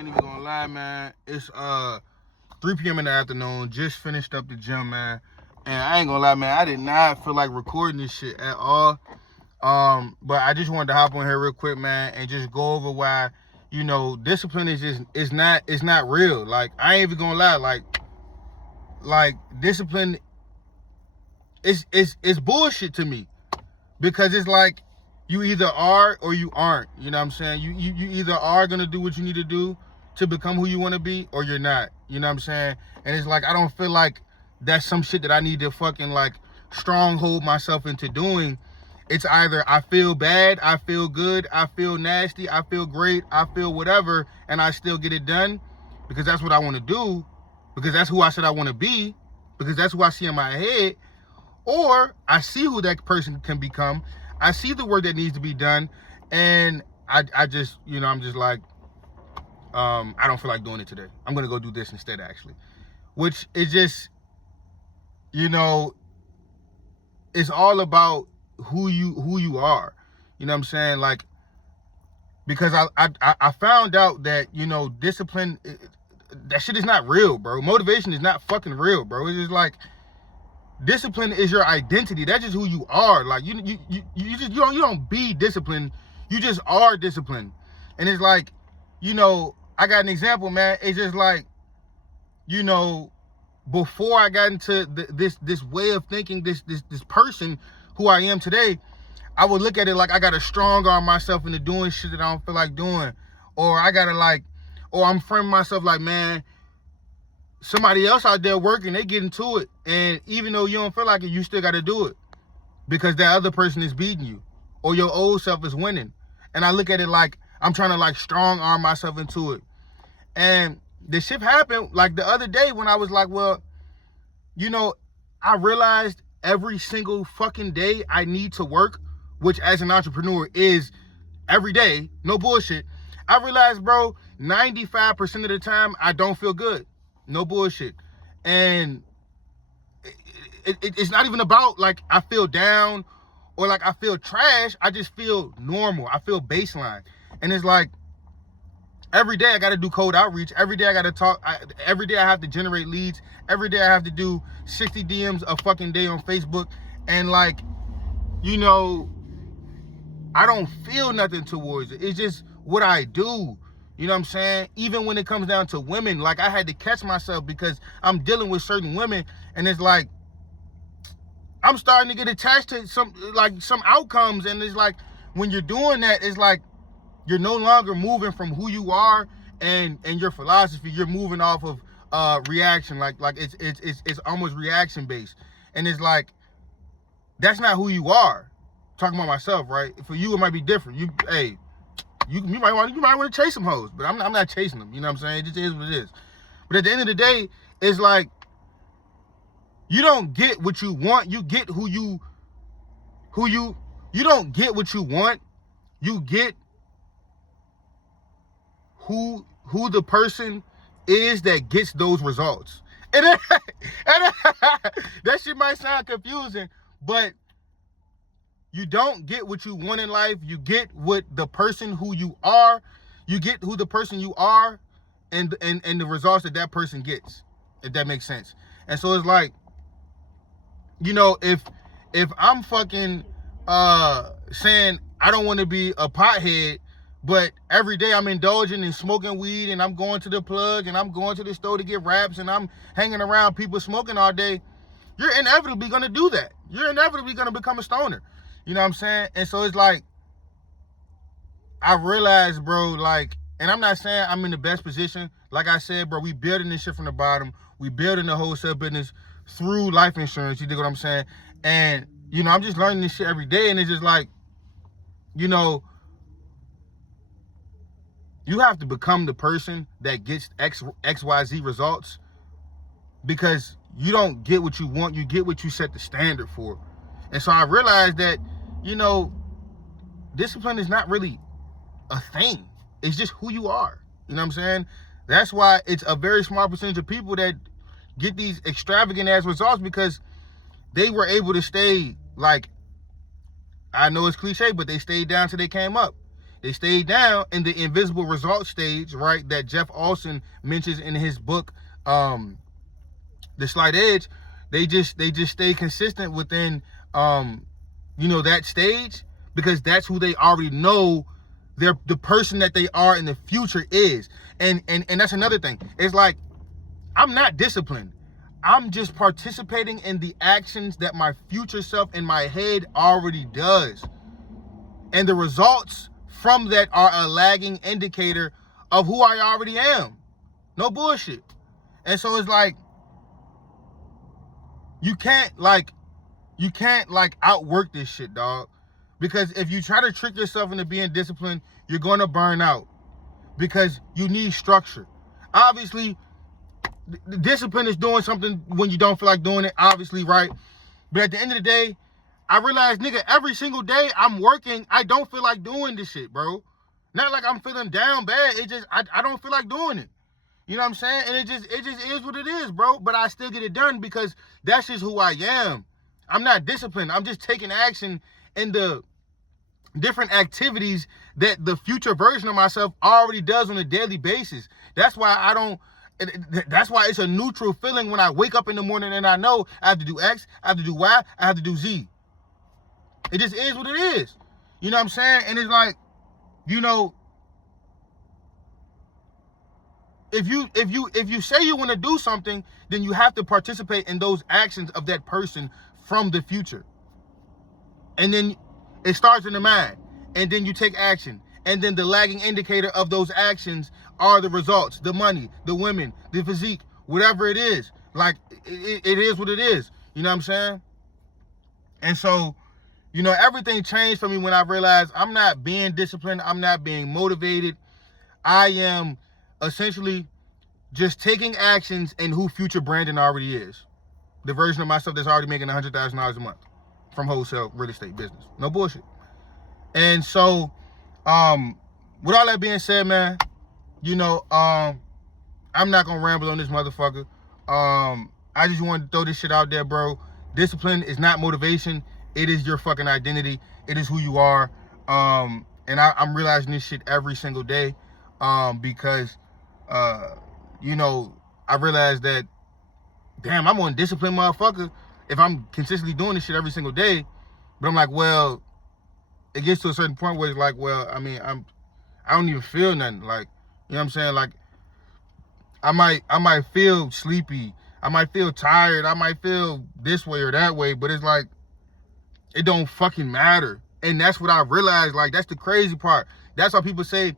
ain't even gonna lie, man. It's 3 p.m. in the afternoon. Just finished up the gym, man. And I ain't gonna lie, man. I did not feel like recording this shit at all. But I just wanted to hop on here real quick, man, and just go over why, discipline is just it's not real. Like, I ain't even gonna lie, like discipline is bullshit to me. Because it's like you either are or you aren't. You know what I'm saying? You either are gonna do what you need to do to become who you want to be, or you're not. You know what I'm saying? And it's like I don't feel like that's some shit that I need to fucking like stronghold myself into doing. It's either I feel bad, I feel good, I feel nasty, I feel great, I feel whatever, and I still get it done because that's what I want to do, because that's who I said I want to be, because that's who I see in my head. Or I see who that person can become. I see the work that needs to be done. And I just, I'm just like, I don't feel like doing it today. I'm going to go do this instead, actually. Which is just, it's all about who you are. You know what I'm saying? Like, because I found out that, discipline, that shit is not real, bro. Motivation is not fucking real, bro. It's just like, discipline is your identity. That's just who you are. Like you don't be disciplined. You just are disciplined. And it's like, I got an example, man. It's just like, before I got into this way of thinking, this person who I am today, I would look at it like I gotta strong arm myself into doing shit that I don't feel like doing, or I'm framing myself like, man, somebody else out there working, they get into it. And even though you don't feel like it, you still got to do it because that other person is beating you or your old self is winning. And I look at it like I'm trying to like strong arm myself into it. And the shit happened like the other day when I was like, well, I realized every single fucking day I need to work, which as an entrepreneur is every day, no bullshit. I realized, bro, 95% of the time I don't feel good. No bullshit. And it's not even about like I feel down or like I feel trash. I just feel normal. I feel baseline. And it's like every day I got to do cold outreach. Every day I got to talk. Every day I have to generate leads. Every day I have to do 60 DMs a fucking day on Facebook. And like, I don't feel nothing towards it. It's just what I do. You know what I'm saying? Even when it comes down to women, like I had to catch myself because I'm dealing with certain women, and it's like I'm starting to get attached to some outcomes. And it's like when you're doing that, it's like you're no longer moving from who you are and your philosophy. You're moving off of reaction, like it's almost reaction based. And it's like that's not who you are. Talking about myself, right? For you, it might be different. You might want to chase some hoes, but I'm not chasing them. You know what I'm saying? It just is what it is. But at the end of the day, it's like you don't get what you want. You get you don't get what you want. You get who the person is that gets those results. And that shit might sound confusing, but you don't get what you want in life. You get what the person who you are. You get who the person you are and the results that person gets, if that makes sense. And so it's like, if I'm fucking saying I don't want to be a pothead, but every day I'm indulging in smoking weed and I'm going to the plug and I'm going to the store to get wraps and I'm hanging around people smoking all day, you're inevitably going to do that. You're inevitably going to become a stoner. You know what I'm saying? And so it's like, I realized, bro, like, and I'm not saying I'm in the best position. Like I said, bro, we building this shit from the bottom. We building the wholesale business through life insurance. You dig what I'm saying? And, I'm just learning this shit every day. And it's just like, you have to become the person that gets XYZ results, because you don't get what you want. You get what you set the standard for. And so I realized that, discipline is not really a thing. It's just who you are. You know what I'm saying? That's why it's a very small percentage of people that get these extravagant ass results, because they were able to stay, like, I know it's cliche, but they stayed down till they came up. They stayed down in the invisible result stage, right? That Jeff Olson mentions in his book, The Slight Edge. They just stay consistent within, that stage, because that's who they already know the person that they are in the future is. And that's another thing. It's like, I'm not disciplined. I'm just participating in the actions that my future self in my head already does. And the results from that are a lagging indicator of who I already am. No bullshit. And so it's like, you can't outwork this shit, dog. Because if you try to trick yourself into being disciplined, you're going to burn out. Because you need structure. Obviously, the discipline is doing something when you don't feel like doing it, obviously, right? But at the end of the day, I realized, nigga, every single day I'm working, I don't feel like doing this shit, bro. Not like I'm feeling down bad. It just, I don't feel like doing it. You know what I'm saying? And it just is what it is, bro. But I still get it done because that's just who I am. I'm not disciplined. I'm just taking action in the different activities that the future version of myself already does on a daily basis. That's why that's why it's a neutral feeling when I wake up in the morning and I know I have to do X, I have to do Y, I have to do Z. It just is what it is. You know what I'm saying? And it's like, if you say you want to do something, then you have to participate in those actions of that person from the future. And then it starts in the mind. And then you take action. And then the lagging indicator of those actions are the results, the money, the women, the physique, whatever it is. Like, it is what it is. You know what I'm saying? And so, everything changed for me when I realized I'm not being disciplined. I'm not being motivated. I am essentially just taking actions in who future Brandon already is. The version of myself that's already making $100,000 a month from wholesale real estate business. No bullshit. And so, with all that being said, man, I'm not gonna ramble on this motherfucker. I just wanted to throw this shit out there, bro. Discipline is not motivation. It is your fucking identity. It is who you are. And I'm realizing this shit every single day. Because, I realized that, damn, I'm on discipline, motherfucker, if I'm consistently doing this shit every single day. But I'm like, well, it gets to a certain point where it's like, well, I mean, I don't even feel nothing. Like, you know what I'm saying? Like, I might feel sleepy. I might feel tired. I might feel this way or that way. But it's like, it don't fucking matter. And that's what I realized. Like, that's the crazy part. That's why people say,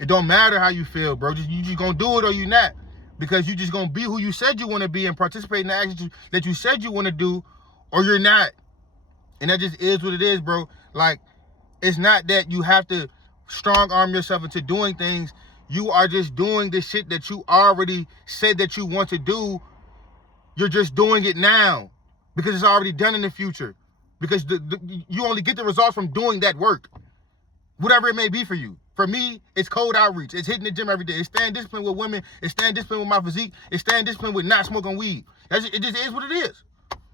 it don't matter how you feel, bro. You just gonna do it or you not. Because you just gonna be who you said you want to be and participate in the actions that you said you want to do, or you're not. And that just is what it is, bro. Like, it's not that you have to strong arm yourself into doing things. You are just doing the shit that you already said that you want to do. You're just doing it now because it's already done in the future. Because you only get the results from doing that work, whatever it may be for you. For me, it's cold outreach. It's hitting the gym every day. It's staying disciplined with women. It's staying disciplined with my physique. It's staying disciplined with not smoking weed. It just is what it is.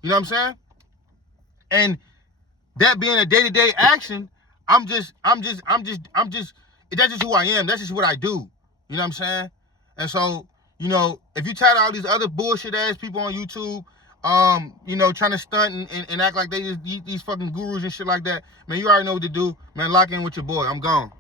You know what I'm saying? And that being a day-to-day action, that's just who I am. That's just what I do. You know what I'm saying? And so, if you tired of all these other bullshit ass people on YouTube, trying to stunt and act like they just these fucking gurus and shit like that, man, you already know what to do. Man, lock in with your boy. I'm gone.